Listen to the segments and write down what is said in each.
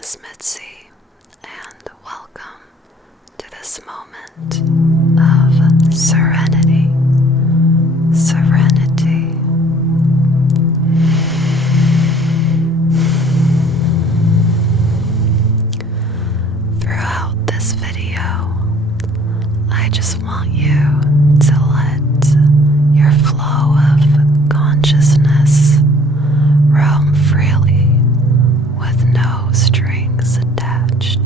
is Mitzi, and welcome to this moment of serenity. Serenity. Throughout this video, I just want you to let your flow of consciousness roam freely with no strings attached.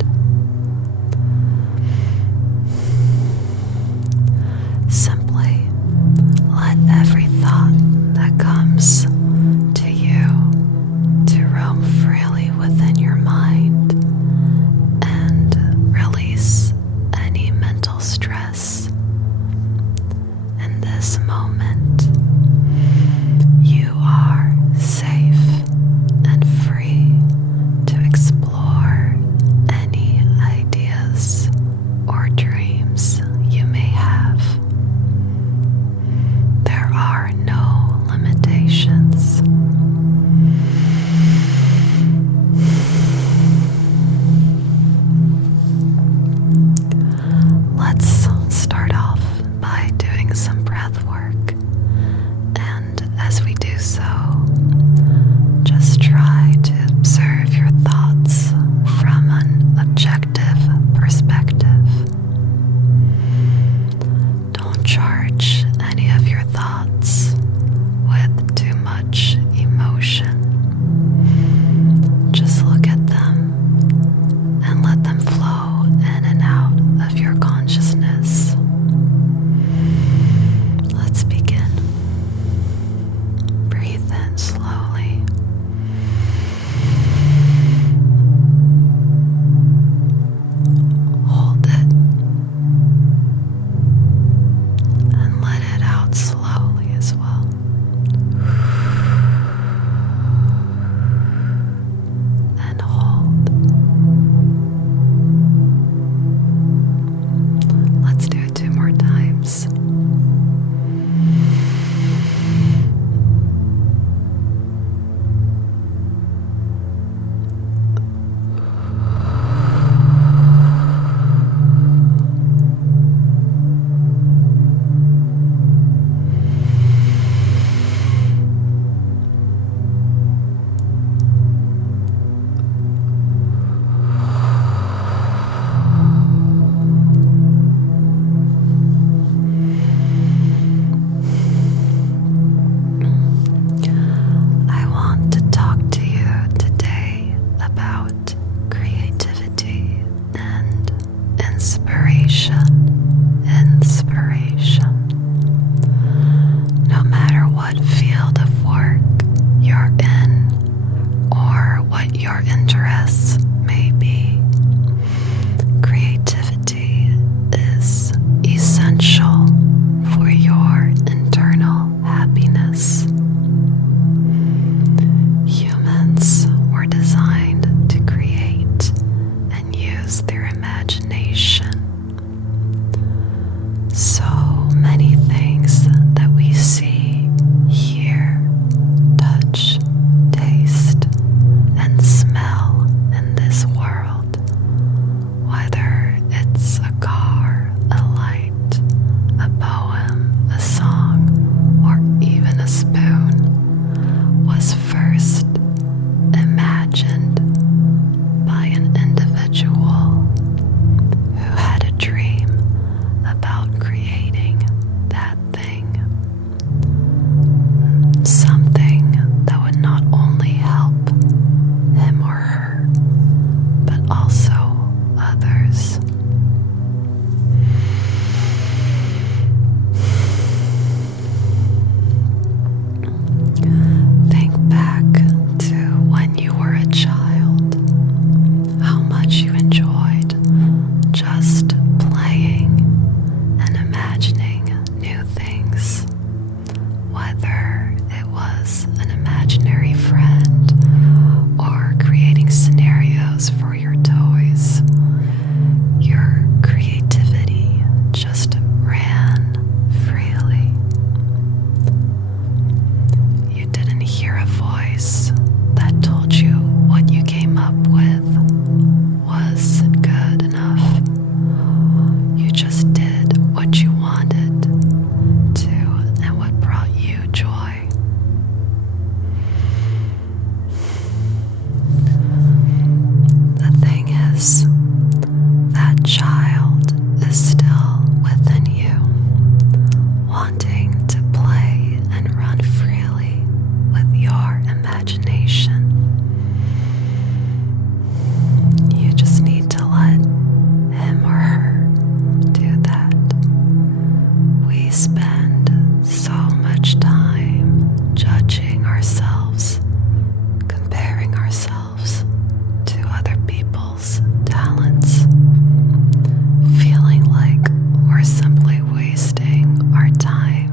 imagination. You just need to let him or her do that. We spend so much time judging ourselves, comparing ourselves to other people's talents, feeling like we're simply wasting our time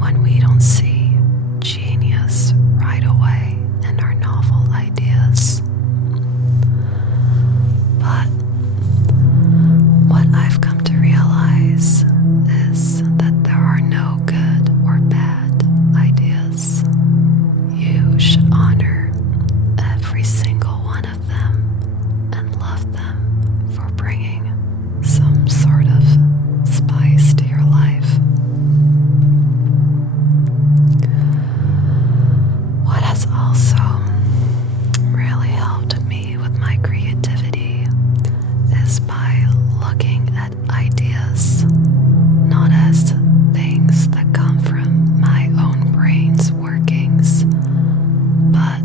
when we don't see genius right away in our novel ideas. But what I've come to realize is that there are no good or bad ideas. You should honor every single one of them and love them for bringing some sort of spice to your life. What has also really helped me with my creativity is by looking at ideas not as things that come from my own brain's workings, but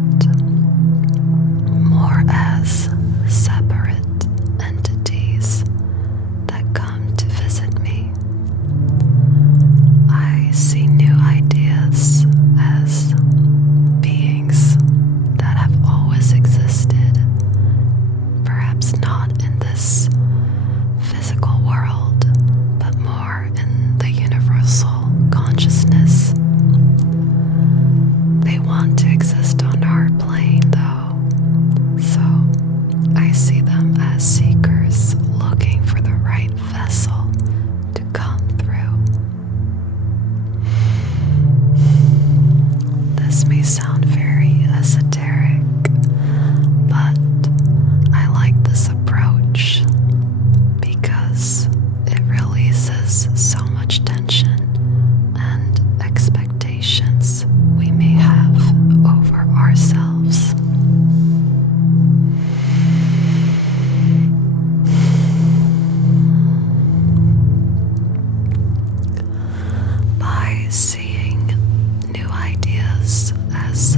more as separate entities that come to visit me. I see new ideas as beings that have always existed, perhaps not in this physical world, but more in the universal consciousness. They want to exist on our plane, though, so I see them as seekers looking for the right vessel to come through. This may sound very esoteric, but I like this approach because it releases so much tension and expectations we may have over ourselves. By seeing new ideas as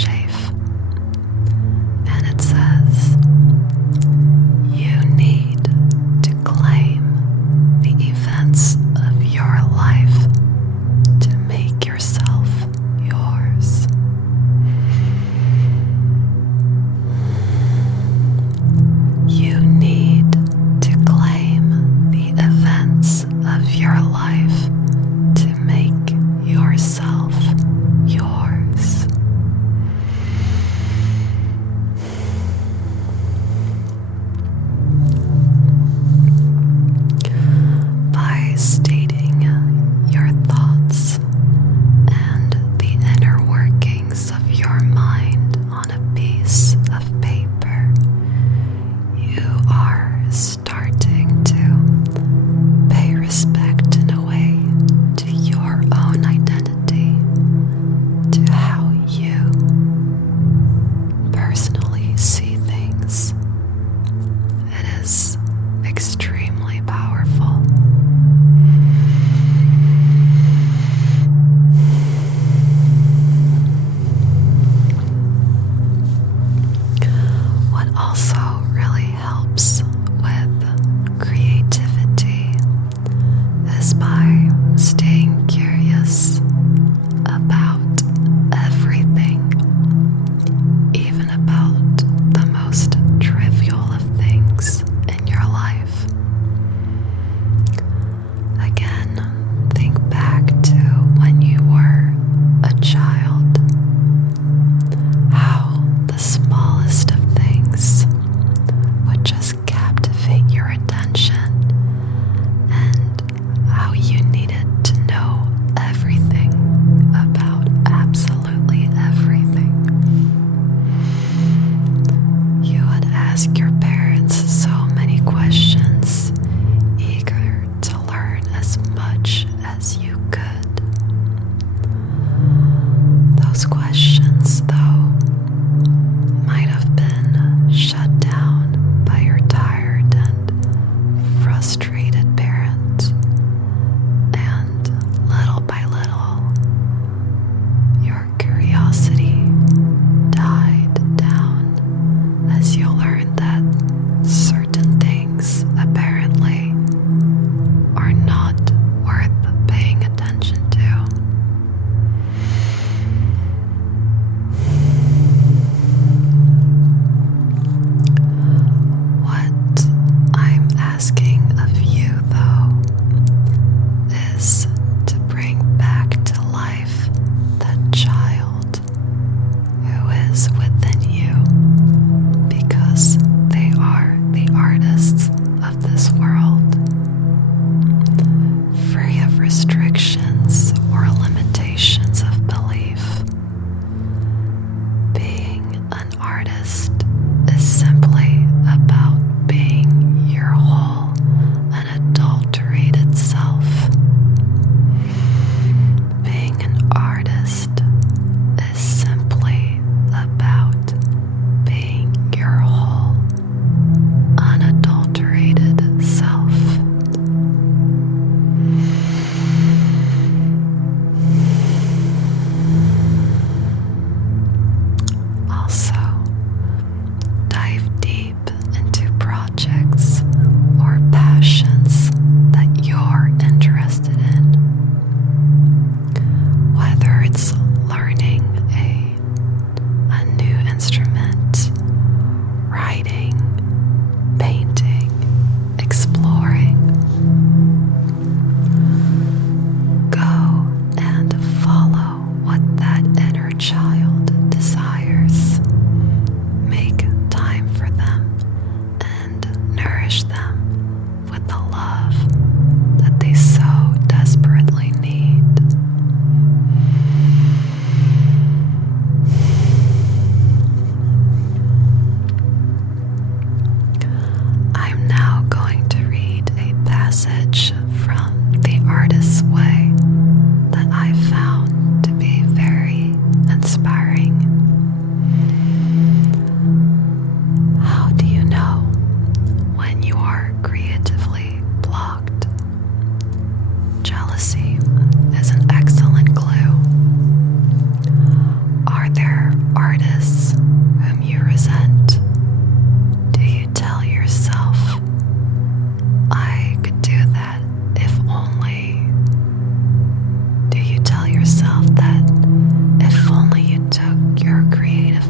shape. And it says, you need to claim the events of your life to make yourself yours. You need to claim the events of your life to make yourself yours.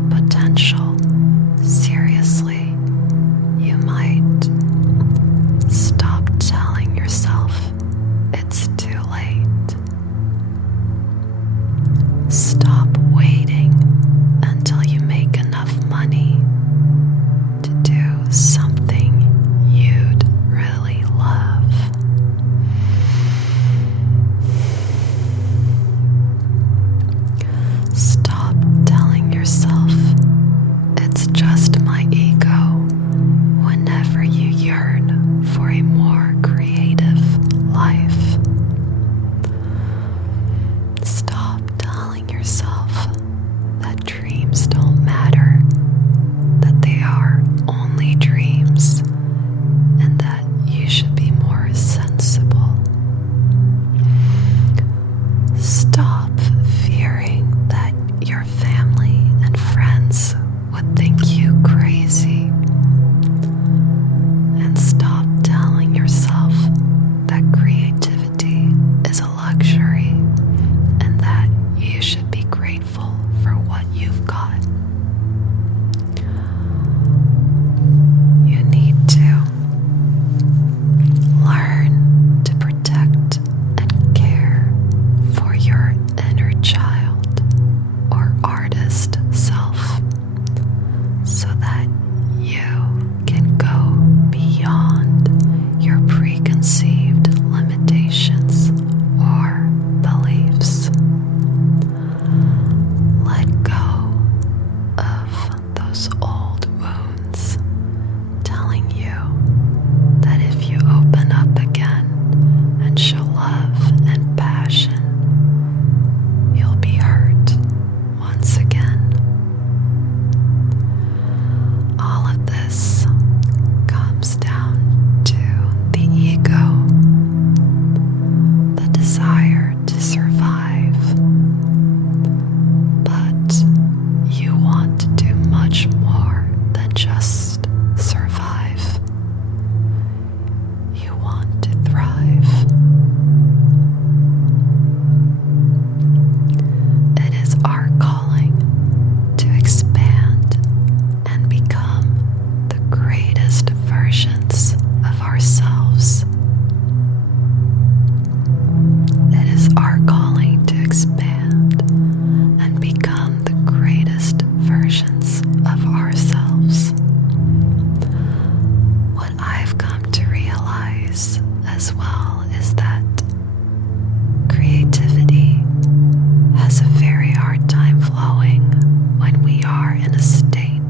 potential seriously, you might stop telling yourself it's too late. Stop waiting until you make enough money to do something you'd really love. Stop telling yourself it's just my ego whenever you yearn for a more creative life. Stop telling yourself that dreams don't matter, that they are only dreams, and that you should be more sensible. Stop fearing that your family and friends would think you crazy. And stop telling yourself that creativity is a luxury and that you should be grateful for what you've got. You need to learn to protect and care for your inner child or artist self so that you can go beyond your preconceived limitations or beliefs. Let go of those old wounds telling you that if you open up again and show love and passion, you'll be hurt once again. All of this comes down to the ego, the desire to survive. But you want to do much more than just survive. You want to thrive. It is our calling to expand and become the greatest versions of ourselves. It is our calling to expand and become the greatest versions of ourselves. What I've come to realize as well is that creativity has a very hard time flowing when we are in a state